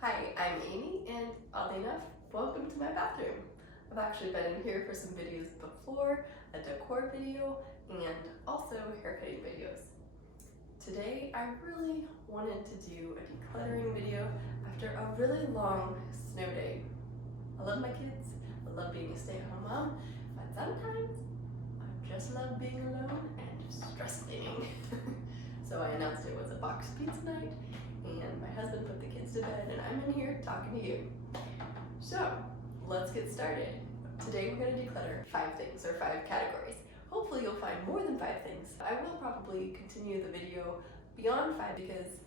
Hi, I'm Amy, and oddly enough, welcome to my bathroom. I've actually been in here for some videos before, a decor video, and also haircutting videos. Today, I really wanted to do a decluttering video after a really long snow day. I love my kids, I love being a stay-at-home mom, but sometimes I just love being alone and stress cleaning. So I announced it was a box pizza night, and my husband put the kids to bed, and I'm in here talking to you. So let's get started. Today we're going to declutter 5 things, or 5 categories. Hopefully you'll find more than 5 things. I will probably continue the video beyond 5 because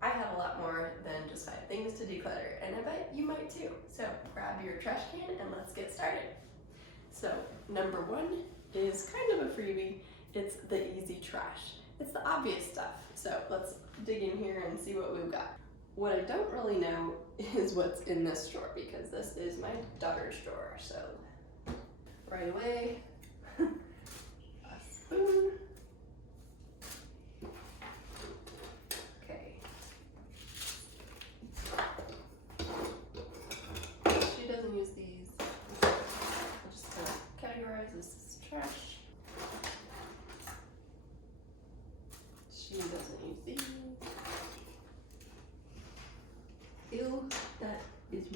I have a lot more than just 5 things to declutter, and I bet you might too. So grab your trash can and let's get started. So number 1 is kind of a freebie. It's the easy trash. It's the obvious stuff. So let's dig in here and see what we've got. What I don't really know is what's in this drawer because this is my daughter's drawer. So right away, a spoon. Okay. She doesn't use these. I'll just categorize this as trash. She doesn't use these. Ew, that is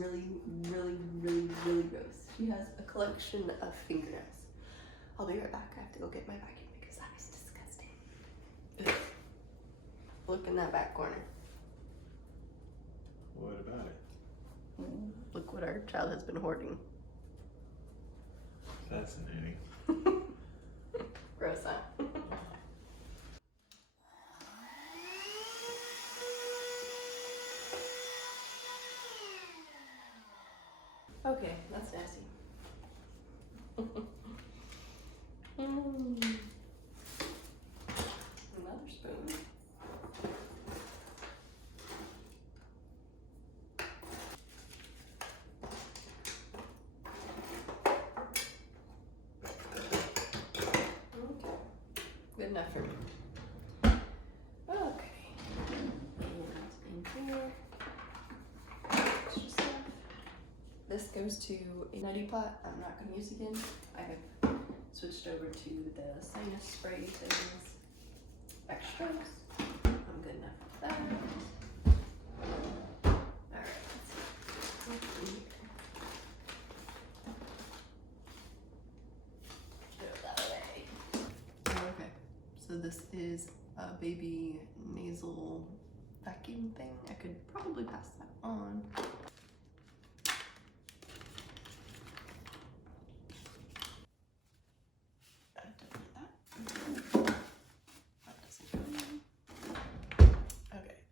really gross. She has a collection of fingernails. I'll be right back. I have to go get my vacuum because that is disgusting. Ugh. Look in that back corner. What about it? Look what our child has been hoarding. Fascinating. Gross, huh? Okay, that's nasty. Another spoon. Okay, good enough for me. Okay, and in here. Extra stuff. This goes to a neti pot I'm not going to use again. I have switched over to the sinus spray things. Extras. I'm good enough with that. Alright, let's see. What's in here? Throw that away. Okay, so this is a baby nasal vacuum thing. I could probably pass that on.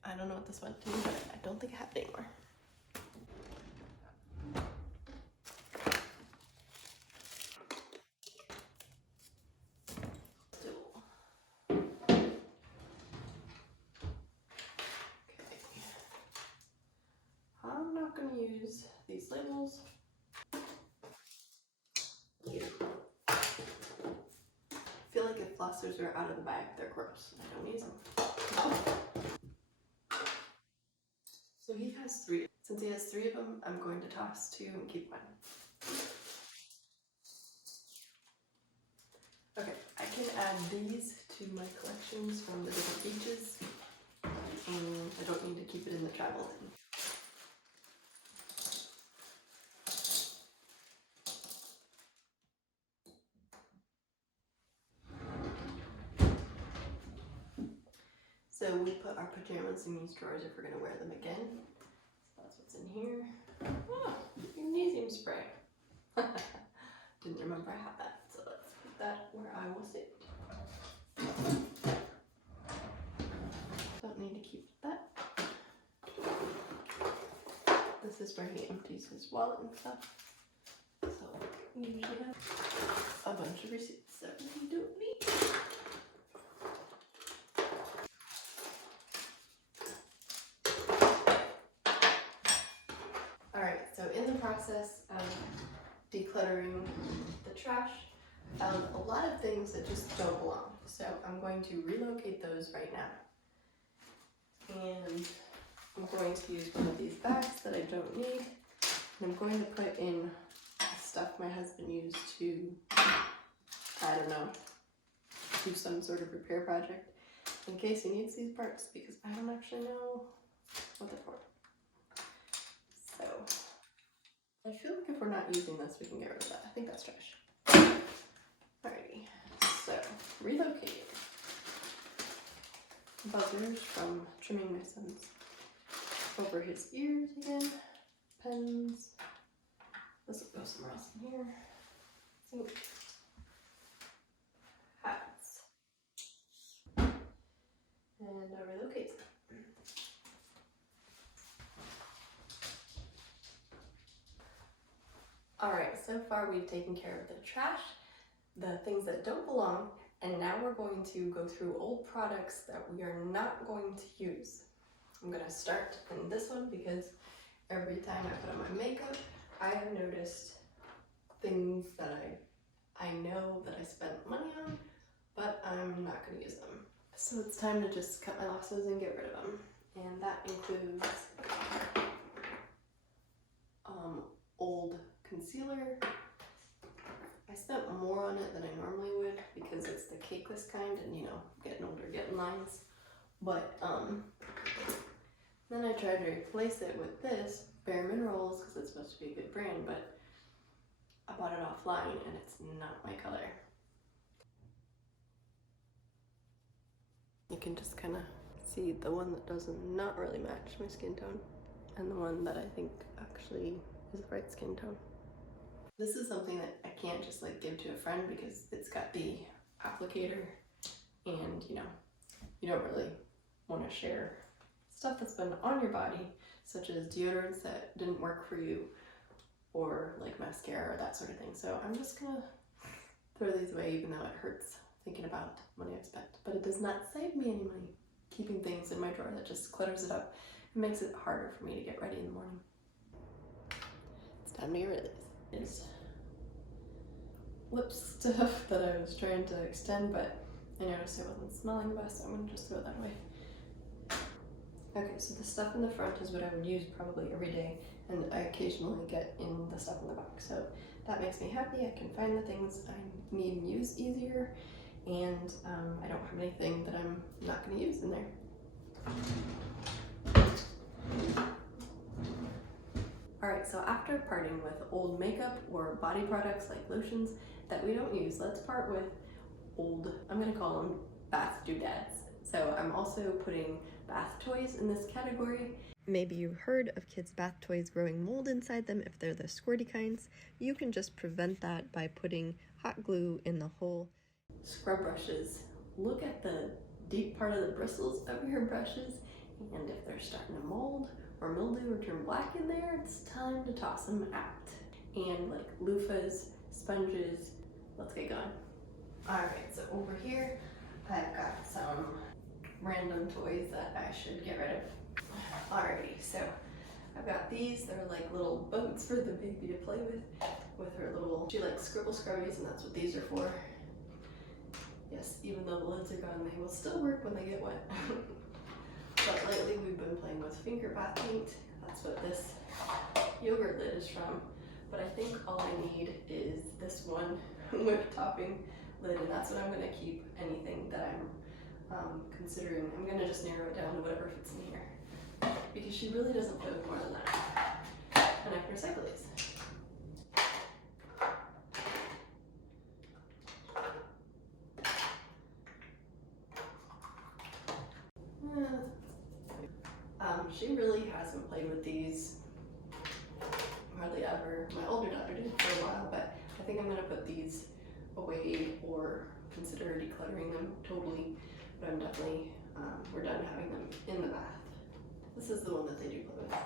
I don't know what this went to, but I don't think I have it anymore. Stool. Okay. I'm not going to use these labels. I feel like if flossers are out of the bag, they're gross. I don't use them. So he has 3. Since he has 3 of them, I'm going to toss 2 and keep 1. Okay, I can add these to my collections from the different beaches, and I don't need to keep it in the travel bin. So we put our pajamas in these drawers if we're going to wear them again. So that's what's in here. Oh, magnesium spray. Didn't remember I had that. So let's put that where I will sit. Don't need to keep that. This is where he empties his wallet and stuff. So we usually have a bunch of receipts that we don't need. Alright, so in the process of decluttering the trash, I found a lot of things that just don't belong. So I'm going to relocate those right now. And I'm going to use one of these bags that I don't need, and I'm going to put in the stuff my husband used to, I don't know, do some sort of repair project in case he needs these parts, because I don't actually know what they're for. So I feel like if we're not using this, we can get rid of that. I think that's trash. Alrighty, so relocating. Buzzers from trimming my son's over his ears again. Pens. This will go somewhere else in here. So, hats. And relocate. Alright, so far we've taken care of the trash, the things that don't belong, and now we're going to go through old products that we are not going to use. I'm going to start in this one because every time I put on my makeup, I have noticed things that I know that I spent money on, but I'm not going to use them. So it's time to just cut my losses and get rid of them. And that includes old concealer. I spent more on it than I normally would because it's the cakeless kind, and you know, getting older, getting lines. But then I tried to replace it with this Bare Minerals because it's supposed to be a good brand, but I bought it offline and it's not my color. You can just kind of see the one that does not really match my skin tone and the one that I think actually is the right skin tone. This is something that I can't just like give to a friend because it's got the applicator, and you know, you don't really want to share stuff that's been on your body, such as deodorants that didn't work for you, or like mascara or that sort of thing. So I'm just gonna throw these away, even though it hurts thinking about money I've spent. But it does not save me any money. Keeping things in my drawer that just clutters it up, it makes it harder for me to get ready in the morning. It's time to get rid of this. Lip stuff that I was trying to extend, but I noticed it wasn't smelling the best, so I'm gonna just throw that away. Okay, so the stuff in the front is what I would use probably every day, and I occasionally get in the stuff in the back. So that makes me happy. I can find the things I need and use easier, and I don't have anything that I'm not gonna use in there. Alright, so after parting with old makeup or body products like lotions that we don't use, let's part with old, I'm gonna call them bath doodads. So I'm also putting bath toys in this category. Maybe you've heard of kids' bath toys growing mold inside them if they're the squirty kinds. You can just prevent that by putting hot glue in the hole. Scrub brushes. Look at the deep part of the bristles of your brushes, and if they're starting to mold or mildew or turn black in there, it's time to toss them out. And like loofahs, sponges, let's get going. Alright, so over here I've got some random toys that I should get rid of. Alrighty, so I've got these. They're like little boats for the baby to play with her little, she likes scribble scrubbies, and that's what these are for. Yes, even though the lids are gone, they will still work when they get wet. But lately we've been playing with finger bath paint. That's what this yogurt lid is from. But I think all I need is this one whipped topping lid, and that's what I'm gonna keep. Anything that I'm considering, I'm gonna just narrow it down to whatever fits in here, because she really doesn't play with more than that. And I can recycle these. She really hasn't played with these hardly ever. My older daughter did for a while, but I think I'm gonna put these away or consider decluttering them totally. But I'm definitely, we're done having them in the bath. This is the one that they do play with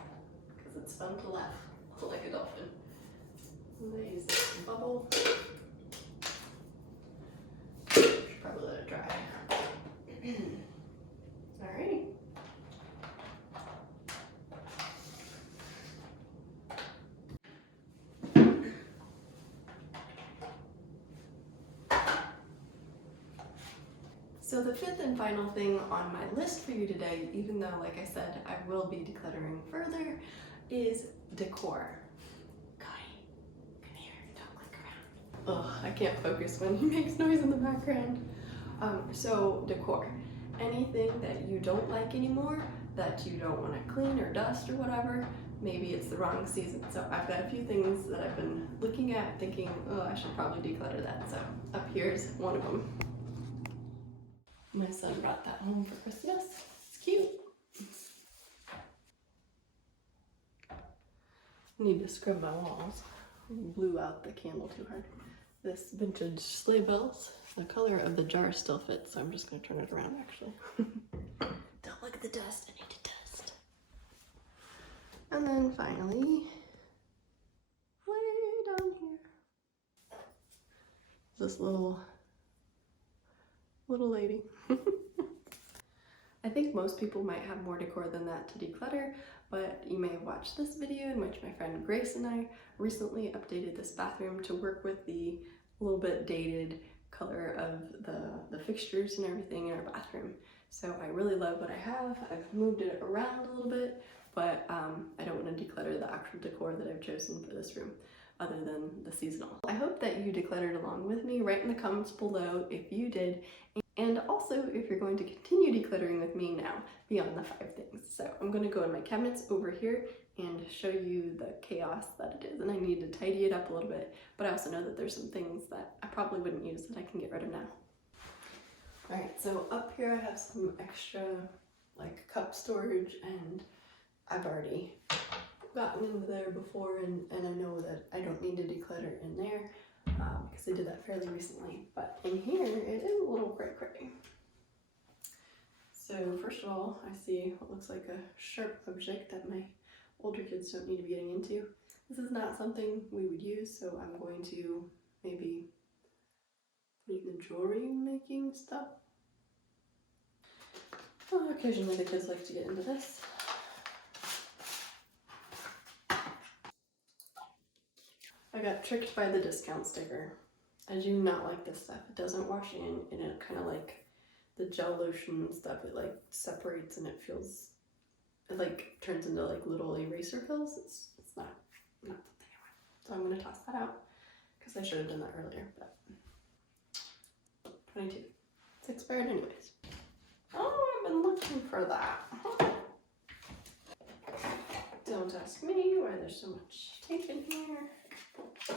because it's fun to laugh like a dolphin. And they use this bubble. Should probably let it dry. Alrighty. So the fifth and final thing on my list for you today, even though, like I said, I will be decluttering further, is decor. Connie, come here, don't look around. Ugh, I can't focus when he makes noise in the background. So decor. Anything that you don't like anymore, that you don't want to clean or dust or whatever, maybe it's the wrong season. So I've got a few things that I've been looking at thinking, oh, I should probably declutter that. So up here's one of them. My son brought that home for Christmas. It's cute. Need to scrub my walls. Blew out the candle too hard. This vintage sleigh bells. The color of the jar still fits, so I'm just going to turn it around actually. Don't look at the dust, I need to dust. And then finally, way down here, this little lady. I think most people might have more decor than that to declutter, but you may have watched this video in which my friend Grace and I recently updated this bathroom to work with the little bit dated color of the fixtures and everything in our bathroom. So I really love what I have. I've moved it around a little bit, but I don't want to declutter the actual decor that I've chosen for this room other than the seasonal. I hope that you decluttered along with me. Write in the comments below if you did, and also if you're going to continue decluttering with me now beyond the 5 things. So I'm going to go in my cabinets over here and show you the chaos that it is, and I need to tidy it up a little bit, but I also know that there's some things that I probably wouldn't use that I can get rid of now. Alright, so up here I have some extra like cup storage, and I've already gotten into there before, and I know that I don't need to declutter in there because I did that fairly recently, but in here it is a little cray-cray. So first of all, I see what looks like a sharp object that my older kids don't need to be getting into. This is not something we would use, so I'm going to maybe put it in the jewelry making stuff. Oh, occasionally the kids like to get into this. I got tricked by the discount sticker. I do not like this stuff. It doesn't wash in, and it kind of like the gel lotion stuff, it like separates and it feels, it like turns into like little eraser pills. It's not something I want. So I'm going to toss that out because I should have done that earlier, but 22. It's expired anyways. Oh, I've been looking for that. Don't ask me why there's so much tape in here, because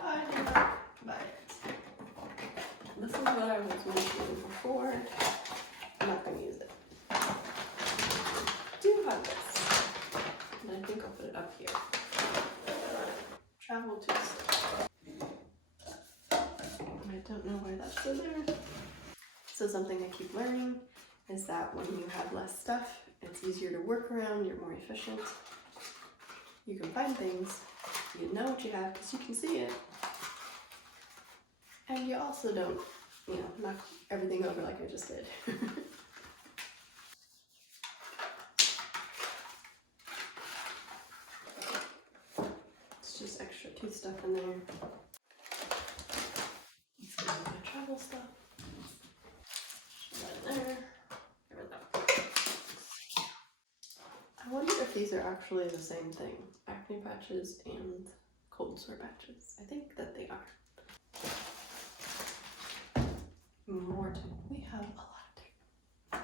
I did not buy it. This is what I was mentioning before. I'm not going to use it. I do have this, and I think I'll put it up here. Travel to store. I don't know why that's so there. So something I keep learning is that when you have less stuff, it's easier to work around, you're more efficient. You can find things, you know what you have because you can see it. And you also don't, knock everything over like I just did. It's just extra tooth stuff in there. Let's get my travel stuff. Right there. There we go. I wonder if these are actually the same thing. Acne patches and cold sore patches. I think that they are. More tape. We have a lot of tape.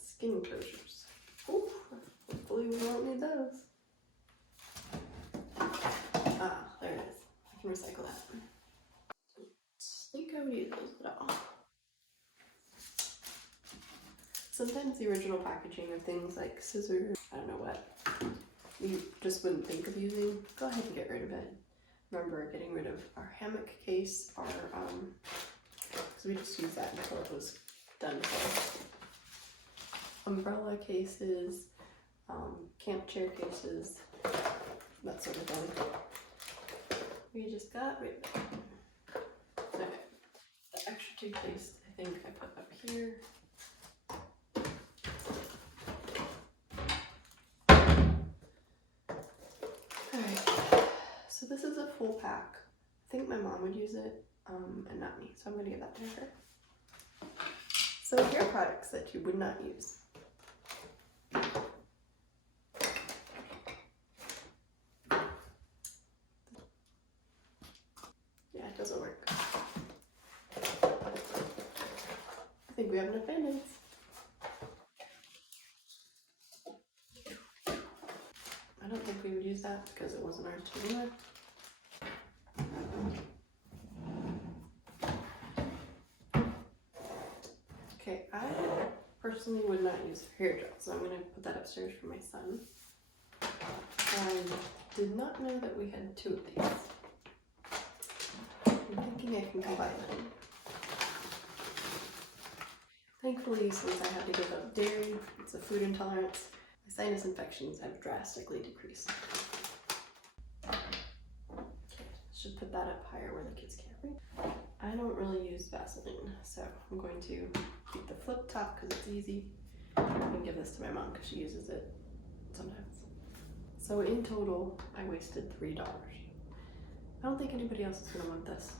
Skin closures. Ooh, hopefully we won't need those. Ah, there it is. I can recycle that. I think I would use those at all. Sometimes the original packaging of things like scissors, I don't know what, you just wouldn't think of using. Go ahead and get rid of it. Remember getting rid of our hammock case, our, because we just used that until it was done for. Umbrella cases, camp chair cases, that sort of thing. We just got rid of it. Okay, the extra toothpaste I think I put up here. Alright, so this is a full pack I think my mom would use it, and not me, so I'm gonna give that to her. So hair products that you would not use. Yeah, it doesn't work. I think we have enough band-aids. I don't think we would use that because it wasn't ours to begin with. Okay, I personally would not use hair gel, so I'm going to put that upstairs for my son. I did not know that we had 2 of these. I'm thinking I can combine them. Thankfully, since I had to give up dairy, it's a food intolerance, my sinus infections have drastically decreased. Okay, should put that up higher where the kids can't read. I don't really use Vaseline, so I'm going to keep the flip top because it's easy and give this to my mom because she uses it sometimes. So in total, I wasted $3. I don't think anybody else is gonna want this,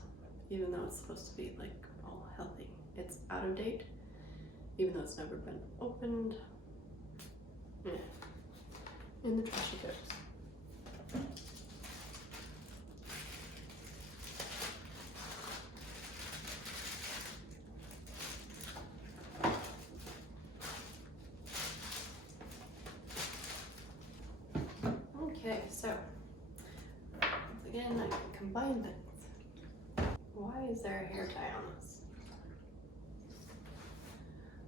even though it's supposed to be like all healthy. It's out of date, even though it's never been opened. Yeah. In the trash it goes. Okay, so once again, I can combine things. Why is there a hair tie on this?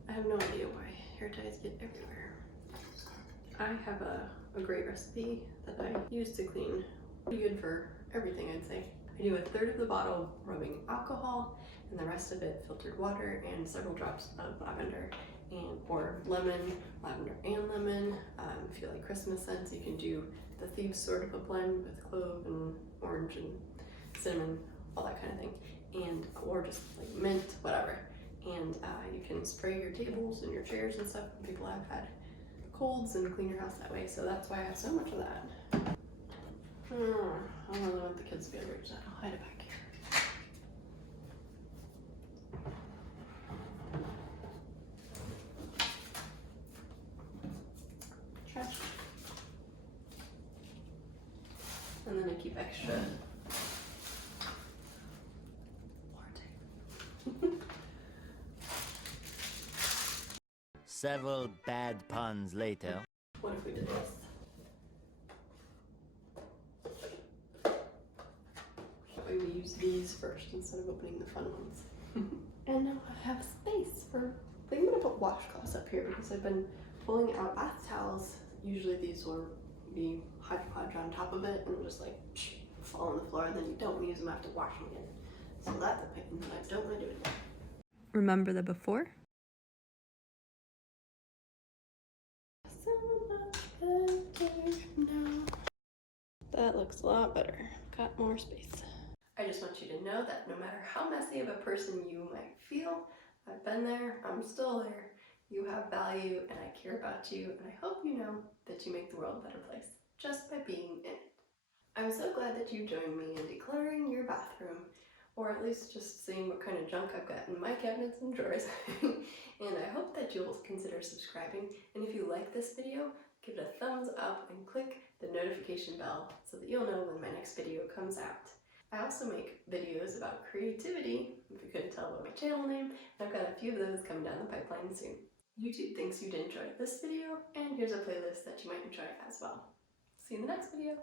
I have no idea why hair ties get everywhere. I have a great recipe that I use to clean. Pretty good for everything, I'd say. I do 1/3 of the bottle rubbing alcohol and the rest of it filtered water and several drops of lavender or lemon and lemon. If you like Christmas scents, you can do the Thieves sort of a blend with clove and orange and cinnamon, all that kind of thing, and or just like mint, whatever. And you can spray your tables and your chairs and stuff. People have had colds and clean your house that way, so that's why I have so much of that. I don't really want the kids to be able to reach that. I'll hide it back here. Trash. And then I keep extra latte. Several bad puns later. What if we did this? We use these first instead of opening the fun ones. And now I have space for, I think I'm gonna put washcloths up here because I've been pulling out bath towels. Usually these will be hodgepodge on top of it and just like fall on the floor, and then you don't use them after washing it. So that's a pain, but I don't want to do it. Remember the before? So much better now. That looks a lot better. Got more space. I just want you to know that no matter how messy of a person you might feel, I've been there, I'm still there, you have value, and I care about you, and I hope you know that you make the world a better place just by being in it. I'm so glad that you joined me in decluttering your bathroom, or at least just seeing what kind of junk I've got in my cabinets and drawers. And I hope that you'll consider subscribing, and if you like this video, give it a thumbs up and click the notification bell so that you'll know when my next video comes out. I also make videos about creativity, if you couldn't tell by my channel name, and I've got a few of those coming down the pipeline soon. YouTube thinks you'd enjoy this video, and here's a playlist that you might enjoy as well. See you in the next video!